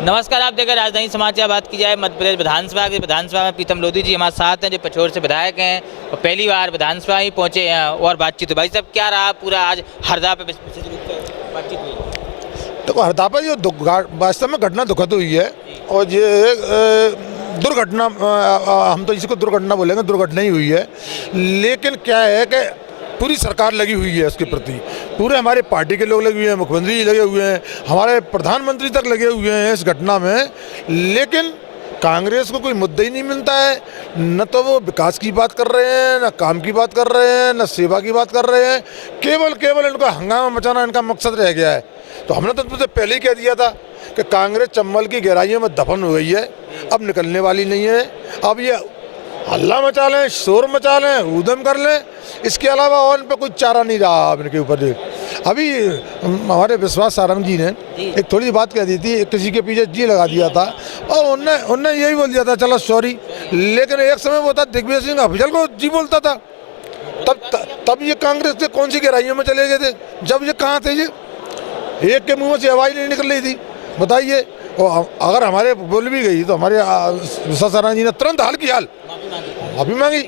नमस्कार, आप देख रहे हैं राजधानी समाचार। बात की जाए मध्य प्रदेश विधानसभा में प्रीतम लोधी जी हमारे साथ हैं, जो पिछोर से विधायक हैं और पहली बार विधानसभा ही पहुंचे हैं और बातचीत हुई। भाई साहब, क्या रहा पूरा आज हरदा पे विशेष रूप से बातचीत हुई? देखो, हरदा पर जो वास्तव में घटना दुखद हुई है और ये दुर्घटना, हम तो इसको दुर्घटना बोलेंगे, दुर्घटना ही हुई है। लेकिन क्या है कि पूरी सरकार लगी हुई है इसके प्रति, पूरे हमारे पार्टी के लोग लगे हुए हैं, मुख्यमंत्री जी लगे हुए हैं, हमारे प्रधानमंत्री तक लगे हुए हैं इस घटना में। लेकिन कांग्रेस को कोई मुद्दा ही नहीं मिलता है। न तो वो विकास की बात कर रहे हैं, न काम की बात कर रहे हैं, न सेवा की बात कर रहे हैं। केवल इनको हंगामा मचाना इनका मकसद रह गया है। तो हमने तो तुमसे पहले ही कह दिया था कि कांग्रेस चंबल की गहराइयों में दफन हो गई है, अब निकलने वाली नहीं है। अब ये हल्ला मचा लें, शोर मचा लें, उद्यम कर लें, इसके अलावा और इन पर कोई चारा नहीं रहा इनके ऊपर। अभी हमारे विश्वास सारंग जी ने एक थोड़ी सी बात कह दी थी, किसी के पीछे जी लगा दिया था और उनने यही बोल दिया था, चलो सॉरी। लेकिन एक समय वो था दिग्विजय सिंह अफजल को जी बोलता था, तब ये कांग्रेस के कौन सी गहराइयों में चले गए थे? जब ये कहाँ थे? ये एक के मुँह से आवाज़ नहीं निकल रही थी, बताइए। और अगर हमारे बोल भी गई तो हमारे विश्वास सारंग जी ने तुरंत हाल की हाल माफी मांगी।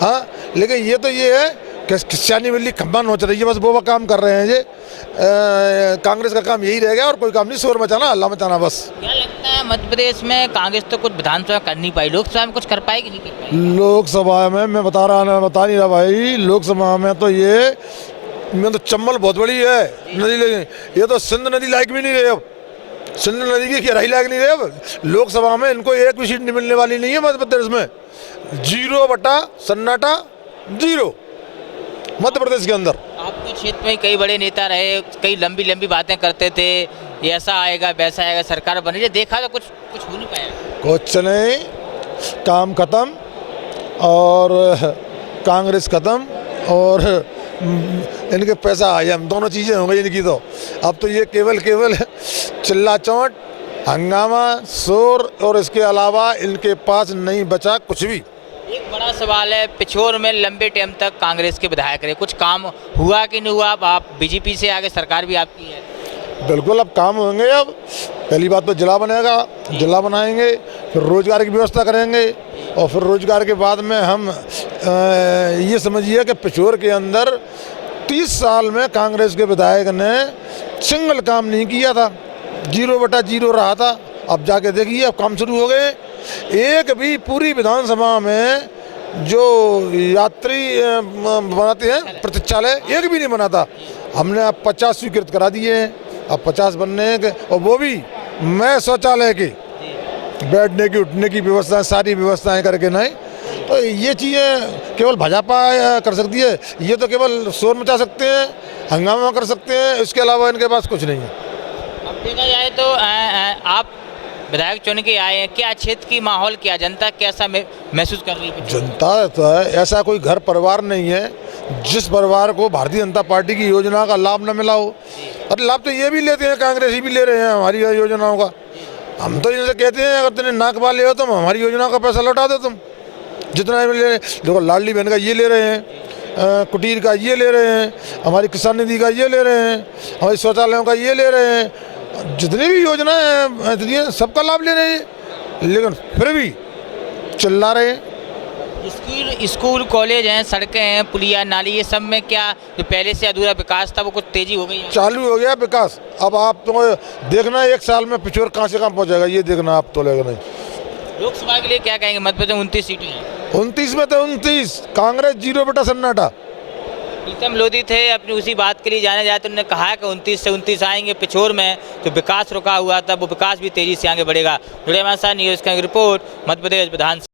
हाँ, लेकिन ये है कि क्रिश्चियानी मिली खंबा नोच रही है, बस वो काम कर रहे हैं। ये कांग्रेस का काम यही रह गया और कोई काम नहीं, शोर मचाना, हल्ला मचाना बस। क्या लगता है मध्य प्रदेश में कांग्रेस तो कुछ विधानसभा कर नहीं पाई, लोकसभा में कुछ कर पाएगी नहीं कर पाएगी? लोकसभा में मैं बता नहीं रहा भाई। लोकसभा में तो मैं तो चंबल बहुत बड़ी है नदी, लगी ये तो सिंध नदी लायक भी नहीं रहे। अब सिंध नदी की गहराई लायक नहीं रहे। अब लोकसभा में इनको एक भी सीट नहीं मिलने वाली नहीं है मध्य प्रदेश में। 0 बटा सन्नाटा 0 मध्य प्रदेश के अंदर। आपके क्षेत्र में कई बड़े नेता रहे, कई लंबी लंबी बातें करते थे, ये ऐसा आएगा वैसा आएगा, सरकार बनी, देखा तो कुछ हो नहीं पाया। कुछ नहीं, काम खत्म और कांग्रेस खत्म और इनके पैसा आए, हम दोनों चीज़ें हो गई इनकी। तो अब तो ये केवल चिल्ला चौंट, हंगामा, शोर और इसके अलावा इनके पास नहीं बचा कुछ भी। एक बड़ा सवाल है, पिछोर में लंबे टाइम तक कांग्रेस के विधायक रहे, कुछ काम हुआ कि नहीं हुआ? आप बीजेपी से आगे सरकार भी आपकी है। बिल्कुल, अब काम होंगे। अब पहली बात तो जिला बनेगा, जिला बनाएंगे, फिर रोजगार की व्यवस्था करेंगे और फिर रोजगार के बाद में हम ये समझिए कि पिछोर के अंदर 30 साल में कांग्रेस के विधायक ने सिंगल काम नहीं किया था, 0 बटा 0 रहा था। अब जाके देखिए, अब काम शुरू हो गए। एक भी पूरी विधानसभा में जो यात्री बनाते हैं प्रतीक्षालय, एक भी नहीं बना था। हमने अब 50 स्वीकृत करा दिए हैं, अब 50 बनने के, और वो भी मैं शौचालय की, बैठने की, उठने की व्यवस्था, सारी व्यवस्थाएं करके नहीं। तो ये चीज़ें केवल भाजपा कर सकती है। ये तो केवल शोर मचा सकते हैं, हंगामा कर सकते हैं, इसके अलावा इनके पास कुछ नहीं है। अब देखा जाए तो आप विधायक चुन के आए हैं, क्या क्षेत्र की माहौल, क्या जनता कैसा महसूस कर रही है? जनता तो है, ऐसा कोई घर परिवार नहीं है जिस परिवार को भारतीय जनता पार्टी की योजना का लाभ न मिला हो। और लाभ तो ये भी लेते हैं, कांग्रेसी भी ले रहे हैं हमारी योजनाओं का। हम तो इनसे कहते हैं, अगर तुमने नाक बाल ले हो तुम हमारी योजना का पैसा लौटा दो, तुम जितना भी ले रहे। देखो, लाडली बहन का ये ले रहे हैं, कुटीर का ये ले रहे हैं, हमारी किसान निधि का ये ले रहे हैं, हमारी शौचालयों का ये ले रहे हैं, जितनी भी योजना है सबका लाभ ले रहे हैं। लेकिन फिर भी चिल्ला रहे हैं। स्कूल कॉलेज हैं, सड़कें हैं, पुलिया नाली, ये सब में क्या जो पहले से अधूरा विकास था वो कुछ तेजी हो गई है? चालू हो गया विकास। अब आप तो देखना 1 साल में पिछोर कहाँ से कहाँ पहुँचेगा, ये देखना आप तो। लेकिन नहीं, लोकसभा के लिए क्या कहेंगे? मध्य प्रदेश में 29 सीटें हैं, 29 में तो 29, कांग्रेस 0 बटा सन्नाटा। प्रीतम लोधी थे, अपनी उसी बात के लिए जाने जाते, उन्होंने कहा कि 29 से 29 आएंगे। पिछोर में जो विकास रुका हुआ था वो विकास भी तेजी से आगे बढ़ेगा। जुड़े हमारे साथ न्यूज़ का रिपोर्ट, मध्य प्रदेश विधानसभा।